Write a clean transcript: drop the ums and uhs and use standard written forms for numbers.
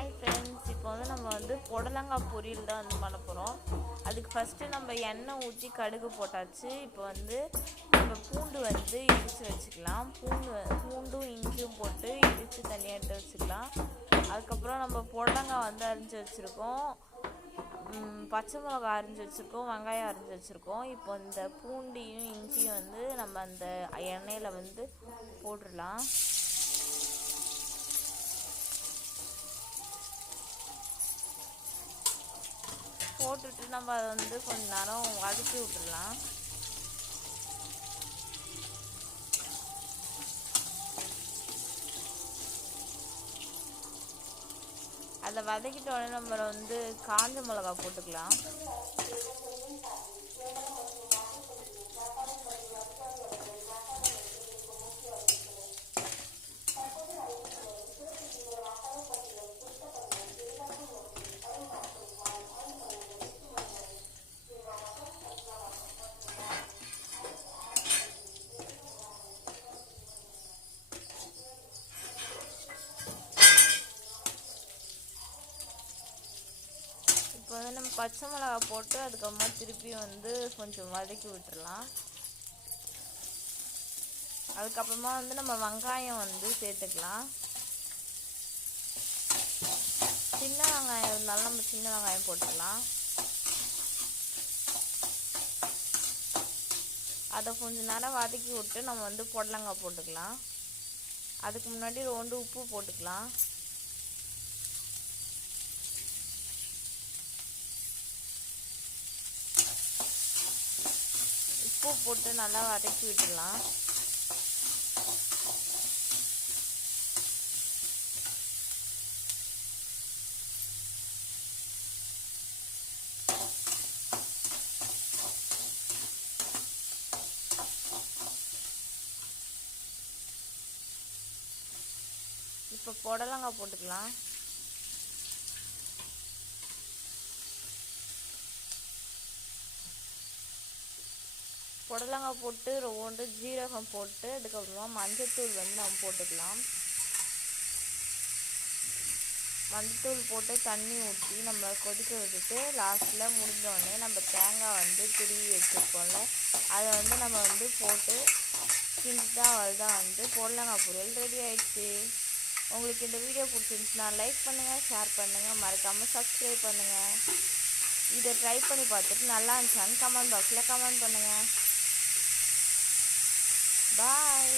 Hi friends, இப்போ வந்து நம்ம வந்து புடலங்காய் பொரியல் தான் வந்து பண்ண போகிறோம். அதுக்கு ஃபஸ்ட்டு நம்ம எண்ணெய் ஊற்றி கடுகு போட்டாச்சு. இப்போ வந்து நம்ம பூண்டு வந்து இடித்து வச்சுக்கலாம். பூண்டும் இஞ்சியும் போட்டு இடித்து தனியாக எடுத்து வச்சுக்கலாம். அதுக்கப்புறம் நம்ம புடலங்காய் வந்து அரிஞ்சு வச்சுருக்கோம், பச்சை மிளகாய் அரிஞ்சு வச்சுருக்கோம், வெங்காயம் அரிஞ்சு வச்சுருக்கோம். இப்போ இந்த பூண்டையும் இஞ்சியும் வந்து நம்ம அந்த எண்ணெயில் வந்து போட்டுடலாம். போட்டுட்டு நம்ம அதை வந்து கொஞ்ச நேரம் வதக்கி விட்டுடலாம். அதை வதக்கிட்ட உடனே நம்ம வந்து காஞ்ச மிளகா போட்டுக்கலாம். இப்போ வந்து நம்ம பச்சை மிளகா போட்டு அதுக்கப்புறமா திருப்பி வந்து கொஞ்சம் வதக்கி விட்டுடலாம். அதுக்கப்புறமா வந்து நம்ம வெங்காயம் வந்து சேர்த்துக்கலாம். சின்ன வெங்காயம் இருந்தாலும் நம்ம சின்ன வெங்காயம் போட்டுக்கலாம். அதை கொஞ்சம் நேரம் வதக்கி விட்டு நம்ம வந்து புடலங்காய் போட்டுக்கலாம். அதுக்கு முன்னாடி உப்பு போட்டுக்கலாம். உப்பு போட்டு நல்லா வதக்கி விட்டுடலாம். இப்போ புடலங்காய் போட்டுக்கலாம். புடலங்காய் போட்டு ரொண்டு ஜீரகம் போட்டு அதுக்கப்புறமா மஞ்சத்தூள் வந்து நம்ம போட்டுக்கலாம். மஞ்சத்தூள் போட்டு தண்ணி ஊற்றி நம்ம கொதிக்க விட்டுட்டு லாஸ்ட்டில் முடிஞ்சோடனே நம்ம தேங்காய் வந்து துருவி வச்சுருக்கோம்ல, அதை வந்து நம்ம வந்து போட்டு கிண்டிட்டா அவ்வளோதான், வந்து புடலங்காய் பொரியல் ரெடி ஆயிடுச்சு. உங்களுக்கு இந்த வீடியோ பிடிச்சிருந்துச்சுன்னா லைக் பண்ணுங்கள், ஷேர் பண்ணுங்கள், மறக்காமல் சப்ஸ்கிரைப் பண்ணுங்கள். இதை ட்ரை பண்ணி பார்த்துட்டு நல்லா இருந்துச்சான்னு கமெண்ட் பாக்ஸில் கமெண்ட் பண்ணுங்கள். பாய்.